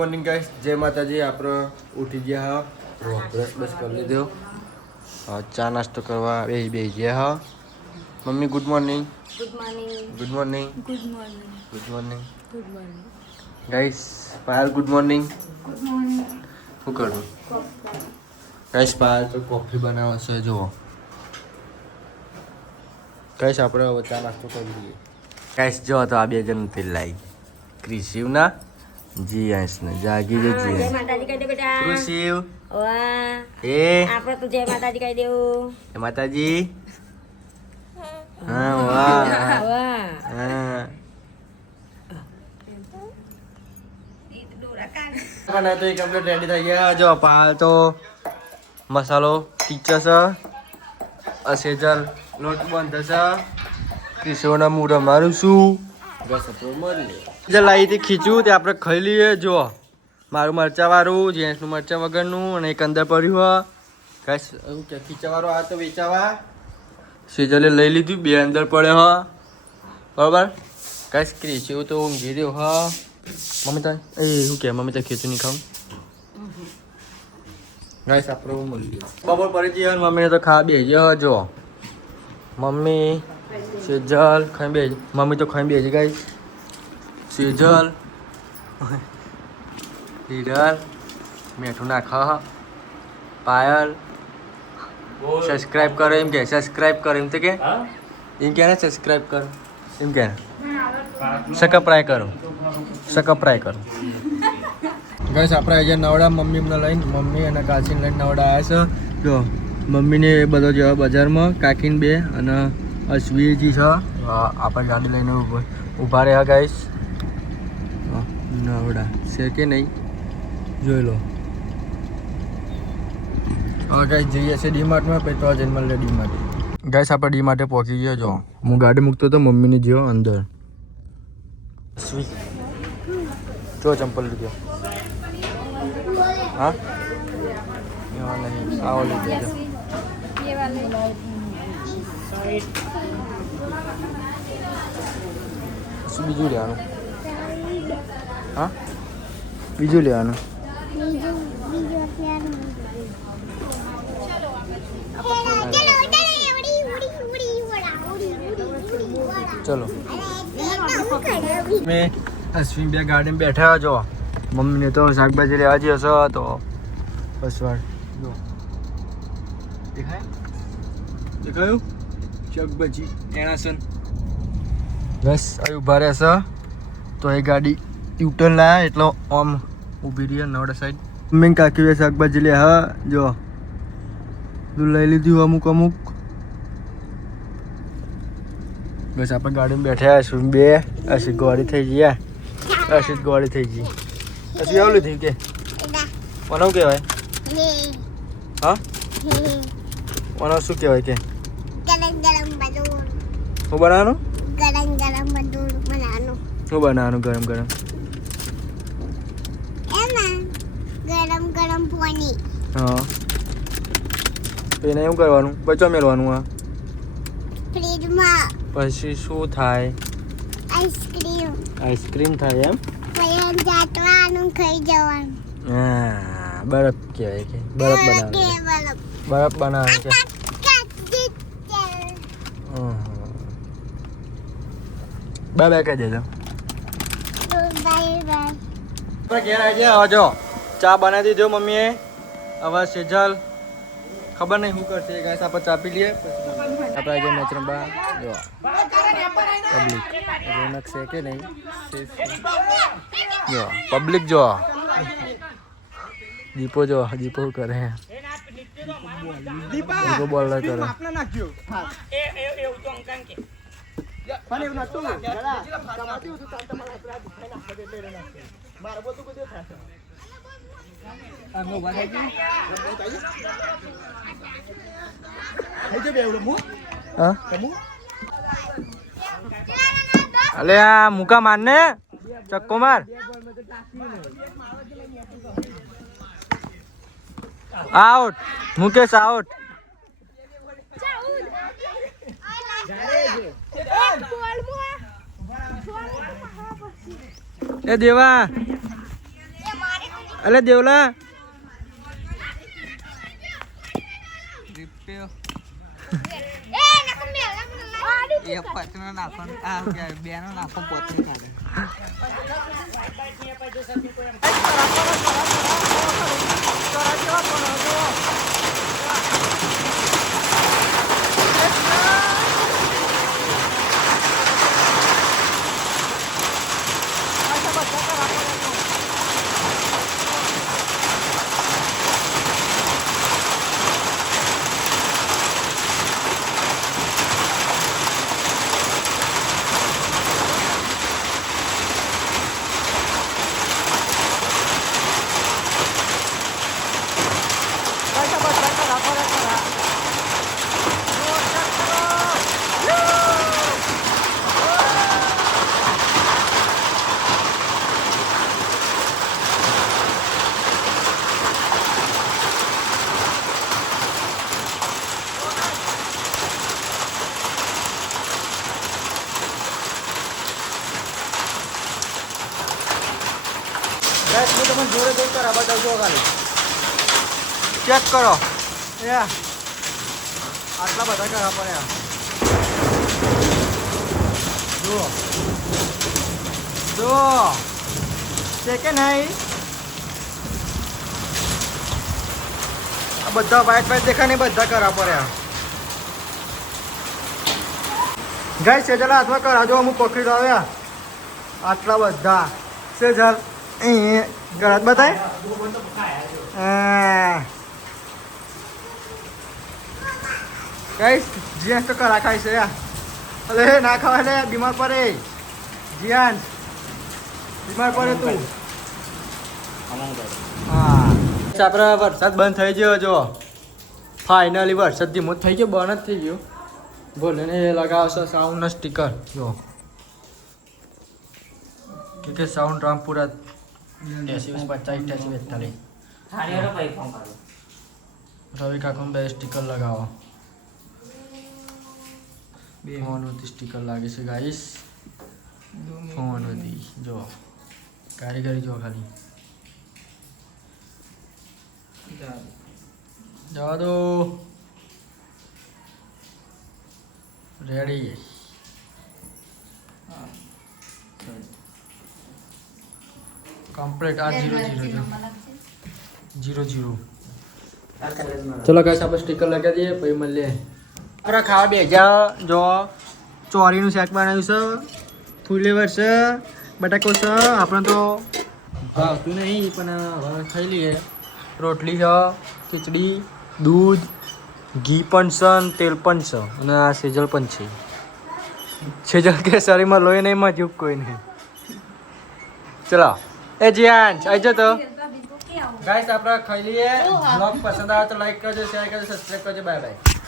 Morning guys, જય માતાજી. આપણે ઉઠી ગયા હા, બ્રશ બ્રશ કરી લીધો, ચા નાસ્તો કરવા બે ગયા હા. Mummy good morning. Good morning. Good morning. Good morning. Good morning. Good morning. Guys Payal good morning. Good morning. શું કરું ગાઈસ? પાયલ તો કોફી બનાવે છે જુઓ. ગાઈસ આપણે હવે ચા નાસ્તો કરી લઈએ. ગાઈસ જો તો આ બે જણ તેલ લાવી ક્રિશિવના જીયાસને જાગી દે જય જીયાસ. માતાજી કહી દે બેટા. ક્રિશિવ વાહ, એ આપણે તો જય માતાજી કહી દેવું. જય માતાજી. હા વાહ વાહ. હા. પણ તો કમ્પ્લીટ રેડી થઈ ગયા. જો પાલ તો મસાલો ટીચર છે, અસેજલ લોટ બંધ છે, કિશોરના મૂળ મારું શું જે લાવી હતી ખીચું તે આપણે ખાઈ લઈએ. જો મારું મરચાવાળું, જેન્ટ્સનું મરચા વગરનું, અને એક અંદર પડ્યું હોય ગાઈસ. એવું કે ખીચાવાળું આ તો વેચાવા સેજલે લઈ લીધું, બે અંદર પડે હ બરાબર ગાઈસ. ક્રિશિવ તો ઊંઘી રહ્યો હ. મમ્મી તાર શું કે મમ્મી તાર ખીચું નહીં ખાવું ગાઈસ. આપણે મળીએ બપોર પડી જઈએ. મમ્મીને તો ખા બે જો મમ્મી સેજલ ખાઈ બે, મમ્મી તો ખાઈ બે ગાઈસ. સેજલ હીરલ મીઠું નાખા, પાયલ સબસ્ક્રાઇબ કરો એમ કે, સબસ્ક્રાઇબ કરો એમ તો કે એમ કે ને, સબસ્ક્રાઇબ કરો એમ કે, સકપ્રાય કરો, સકપ્રાય કરો ગાઈસ. આપણે અહીંયા નવડા મમ્મીને લઈને, મમ્મી અને કાચીને લઈને નવડા આવ્યા છે. જો મમ્મીને બધો જેવા બજારમાં, કાકીને બે અને અશ્વીજી છે. આપણે ગાડી લઈને ઊભા રહ્યા ગાઈસ. નવડા છે કે નહીં જોઈ લો. હા ગાઈસ જઈએ છે ડીમાર્ટમાં, પછી તો જઈને મળે ડીમાર્ટ. ગાઈસ આપણે ડીમાર્ટે પહોંચી ગયા. જો હું ગાડી મૂકતો હતો, મમ્મીને જ્યો અંદર. અશ્વી જો ચંપલ લીધો. હા આવો લીધો. શું બીજું લેવાનું? હા બીજું લેવાનું. ચલો મેં અશ્વિન બે ગાડીમાં બેઠા. જો મમ્મીને તો શાકભાજી લેવા જઈ હશે તો બસ વાર જો દેખાય, દેખાયું શાકભાજી એણાસન બસ અહીં ઊભા રહેશે. તો એ ગાડી યુટર્ન લાયા એટલે આમ ઊભી રહી નવડા સાઈડ. મમ્મી કાકી શાકભાજી લે. હા જો તું લઈ લીધું અમુક અમુક. બસ આપણે ગાડીમાં બેઠા છું બે. અશી ગોળી થઈ ગયા, અશી ગોળી થઈ ગઈ. અશી આવું લીધું કે મને કહેવાય? હા મને શું કહેવાય કે શું બનાવવાનું? શું બનાવવાનું? ગરમ ગરમ પાણી. હા એને એમ કરવાનું, બચો મેળવાનું. આ ફ્રીજમાં પછી શું થાય? આઈસ્ક્રીમ. આઈસ્ક્રીમ થાય એમ? પછી જાતવાનું ખાઈ જવાનું. હા બરફ કહેવાય કે બરફ બનાવે, બરફ બનાવે કે. બાય બાય કહી દેજો. આપણે ઘેર આવી ગયા. જો ચા બનાવી દીધો મમ્મીએ. હવે સેજલ ખબર નહીં શું કરશે ગાઈસ. આપણે ચા પી લઈએ પછી આપણે આવી ગયા મેચ રમવા. જો પબ્લિક રોનક છે કે નહીં? જો પબ્લિક જો દીપો જો દીપો શું કરે? દીપો બોલ કરે. અલે આ મુકા માર ને, ચક્કો માર. Out Mukesh, out. એ દેવા અલે દેવલા એ પચનો નાખો આ બેનો નાખો પોતરી કાઢે જોડે જોઈ કરા બતાવજો ખાલી ચેક કરો એ આટલા બધા કરા પડ્યા જુઓ જુઓ છે કે નહીં આ બધા વાઈટ દેખાય ને બધા કરા પડ્યા ગાય સેજલ હાથમાં કરાજો અમુક પકડી દો આવ્યા આટલા બધા સેજલ ગળાત બતાય કઈ જીયાન તો કરા ખાય છે અરે ના ખાવા લે બીમાર પડે જીયાન બીમાર પડે તું હા આપણે વરસાદ બંધ થઈ ગયો જો ફાઇનલી વરસાદ ધીમો થઈ ગયો બંધ જ થઈ ગયો બોલે ને એ લગાવશો સાઉન્ડ સ્ટીકર જો કે સાઉન્ડ રામપુરા 80 50 80 42 રવિ કાકુ બે સ્ટીકર લગાવો ફોન હતી સ્ટીકર લાગે છે ગાઈસ ફોન હતી જો કારીગરી જો ખાલી જવા દો રેડી કમ્પ્લીટ આ 0 ચલો ગાઈસ આપણે સ્ટીકર લગાવી દઈએ પછી મળીએ આપણે ખાવા બેજા જો ચોરીનું શાક બનાવ્યું છે ફુલેવર છે બટાકો છે આપણે તો ભાવતું નહીં પણ હવે ખાઈ લઈએ રોટલી છે ખીચડી દૂધ ઘી પણ છે અને તેલ પણ છે અને આ સેજલ પણ છે સેજલ કે શરીરમાં લોહી નહીં માં જૂક કોઈ નહીં ચલો એ જીયાન આવી જતો ગાઈસ આપણે ખાઈ લઈએ બ્લોગ પસંદ આવે તો લાઈક કરજો શેર કરજો સબસ્ક્રાઈબ કરજો બાય બાય